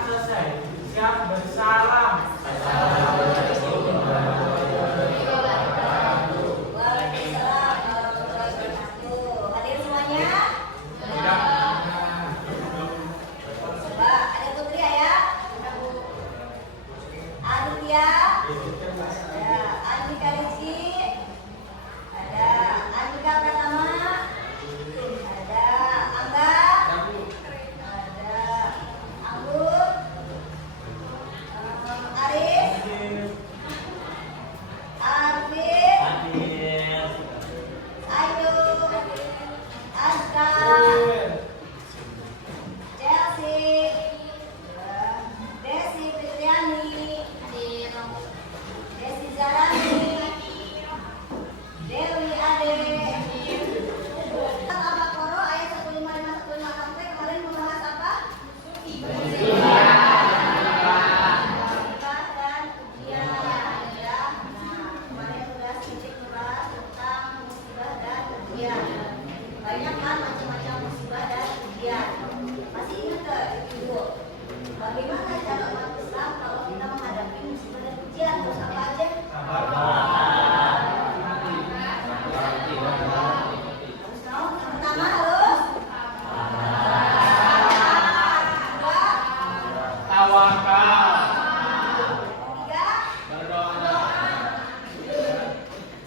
Selesai. Siap bersalam. Banyak kan macam-macam musibah dan ujian. Masih ingat ke Ibu? Bagaimana cara umat Islam kalau kita menghadapi musibah dan ujian? Terus apa aja? Harus tahu. Yang pertama harus Tawakal. ketiga Berdoa.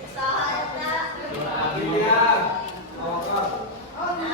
usaha. Iya. Tawakal. Oh,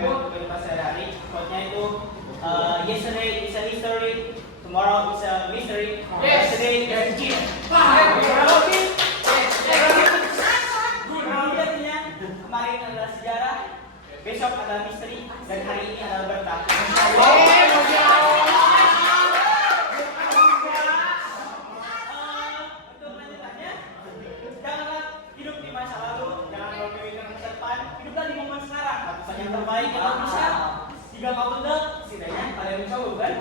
untuk kehidupan sehari-hari. Quote-nya itu yesterday is a history, tomorrow is a mystery, yesterday is a cheat. Kemarin adalah sejarah, besok adalah misteri, dan hari ini adalah berkah. Untuk lanjutannya, janganlah hidup di masa lalu, jangan memikirkan masa depan, hiduplah di momen sekarang. Lakukan yang terbaik kalau bisa. Jika kau tunda, setidaknya kalian mencoba, bukan?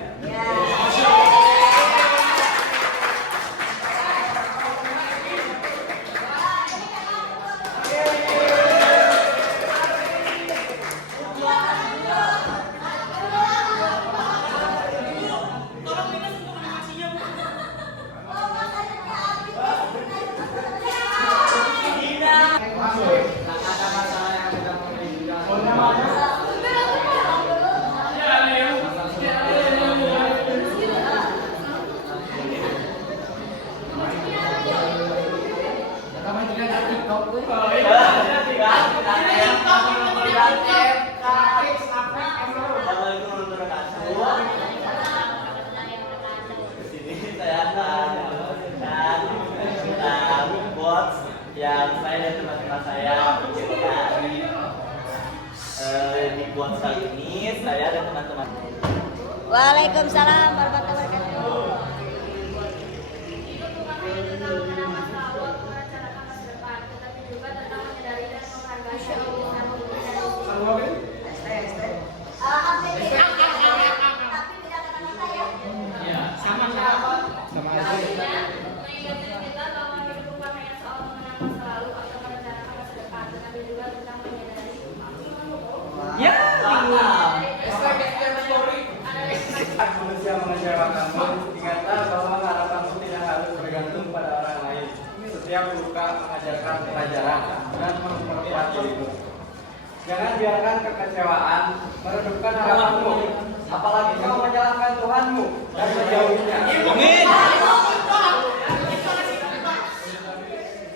Yang saya dan teman-teman saya dibuat kali ini, saya dan teman-teman. Waalaikumsalam warahmatullahi wabarakatuh. Itu bukan hanya tentang mengenang masa lalu atau merencanakan masa depan, tetapi juga tentang menyadari dan menghargai kehidupan Tapi tidak kata-kata ya. Sama aja. mengingatkan kita bahwa hidup bukan hanya soal mengenang masa lalu atau merencanakan masa depan, tetapi juga tentang menyadari. Ya, Saat manusia mengecewakanmu, ingatlah bahwa harapanmu tidak harus bergantung pada orang lain. Setiap luka mengajarkan pelajaran dan memperkuat dirimu. Jangan biarkan kekecewaan meredupkan harapanmu, apalagi kau menyalahkan Tuhanmu dan menjauhinya. Amin.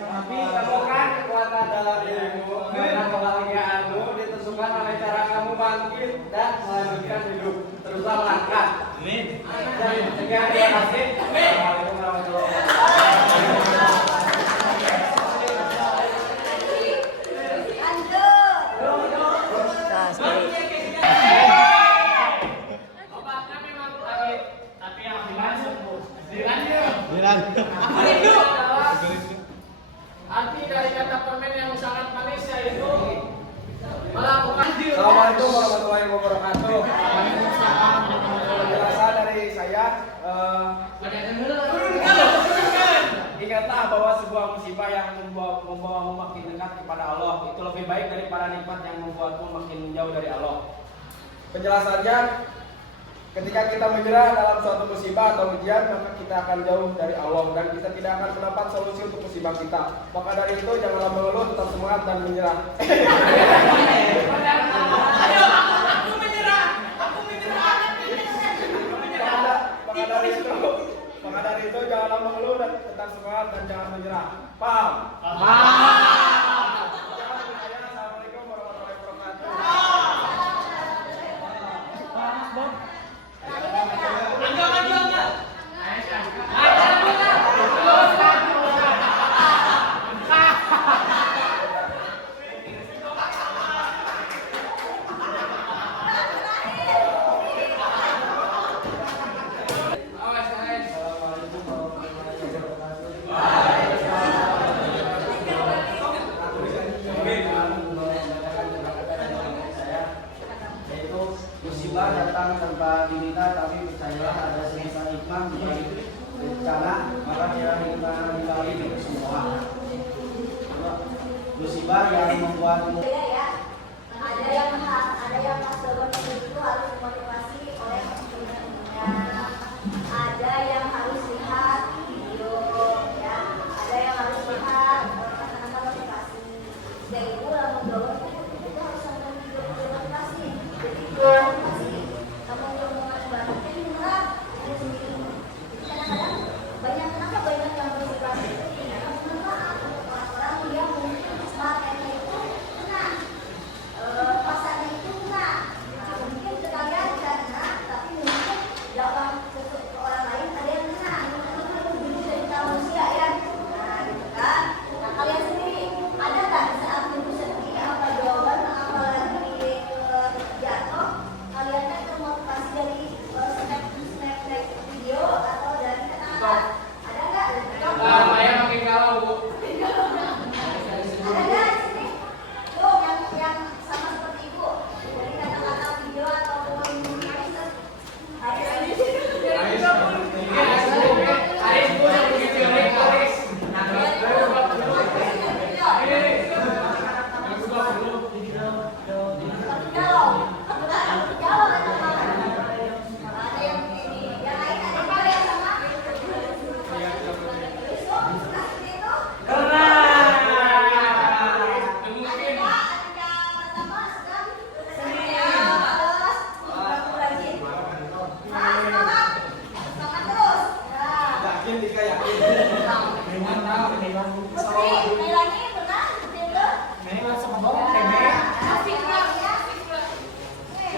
Tapi temukan kekuatan dalam dirimu dan kebahagiaanmu ditentukan oleh cara kamu bangkit dan melanjutkan hidup. Teruslah melangkah. Amin. Dan sekian, terima kasih. Assalamualaikum warahmatullahi wabarakatuh. Obatnya memang pahit, tapi yang dimaksud arti dari kata permen yang sangat manis yaitu melakukan. Assalamualaikum warahmatullahi wabarakatuh. Penjelasan dari saya, ingatlah bahwa sebuah musibah yang membawamu makin dekat kepada Allah itu lebih baik daripada nikmat yang membuatmu makin menjauh dari Allah. Penjelasannya, ketika kita menyerah dalam suatu musibah atau ujian, maka kita akan jauh dari Allah dan kita tidak akan mendapat solusi untuk musibah kita. Maka dari itu janganlah mengeluh, tetap semangat dan menyerah. Maka dari itu janganlah mengeluh dan tetap semangat dan jangan menyerah. Paham? Assalamualaikum warahmatullahi wabarakatuh. Musibah datang tanpa diminta, tapi percayalah ada semesta hikmah di balik bencana, maka dia kita kembali ke semua. Musibah yang membuatmu Beda ya. Ada yang pas bangun itu harus dimotivasi oleh teman-temannya. Ada yang harus lihat video, ya. Ada yang harus lihat kata-kata motivasi. Jadi itu lamun bangun itu harus nonton video motivasi. Jadi motivasi. Kamu ngomong banget ini murah, ada sendiri. Kadang-kadang kenapa banyak yang motivasi itu tidak bermanfaat untuk orang-orang yang mungkin semangatnya itu tenang. Pasarnya itu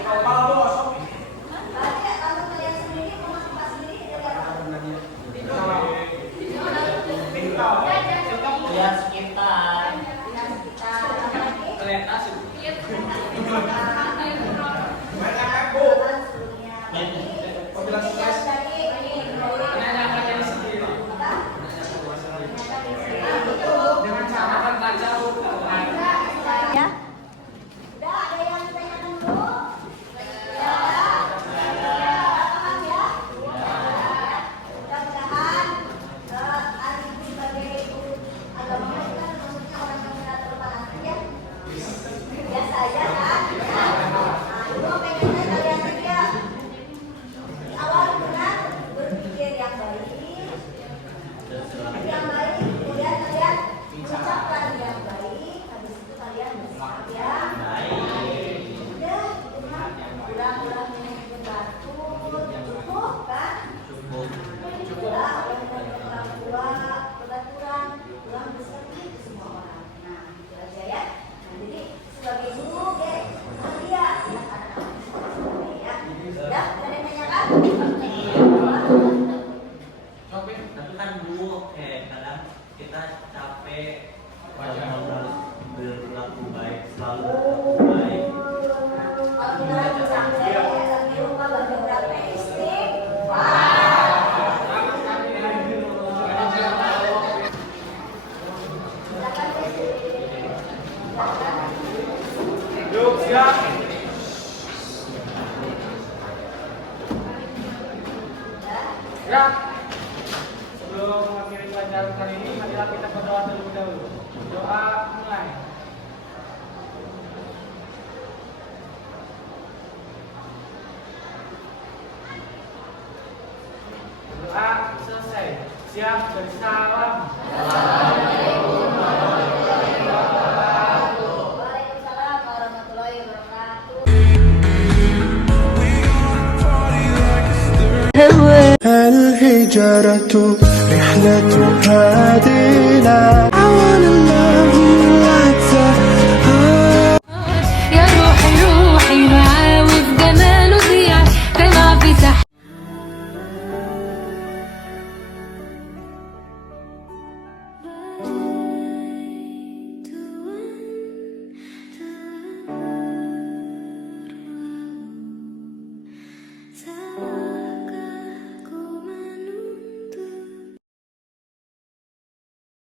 Kepala bos. Berarti kalau kalian sendiri mau masuk kelas sendiri tidak apa-apa. Lihat sekitar. Lihat sekitar. Apa lagi? Kereta sih. Bukan sebelumnya. Pembilang stres. Lagi ini. Menanyakan diri sendiri. Apa? Dengan cara membaca buku. Ya. Udah ada yang ditanyakan dulu? Ya. Paham ya? Mudah-mudahan hari ini sebagai guru agama itu kan maksudnya orang yang tidak terpelajar ya. Biasa aja kan? Nah, dulu pengennya kalian juga di awal dengan berpikir yang baik, kemudian kalian ucapkan yang baik, habis itu kalian bersikap yang baik. Udah, gitu kan? Ulang-ulang manajemen batur, cukup kan? Udah, orang tua, peraturan, ulang besar itu semua orang. Nah, itu aja ya. Nah, jadi sebagai guru, kalian ya, anak-anak ya. Udah, ada yang nanyakan? Tapi kan dulu kadang kita capek harus berlaku baik, selalu baik. Kalau kita lagi capek, lagi lupa bagi berapa istighfar. Silakan, silakan. Yuk, siap. Gerak. Sebelum mengakhiri pelajaran kali ini, marilah kita berdoa terlebih dahulu. Doa mulai. Doa selesai. Siap bersalam. Waalaikumsalam warahmatullahi wabarakatuh. الهجرة رحلة هادنا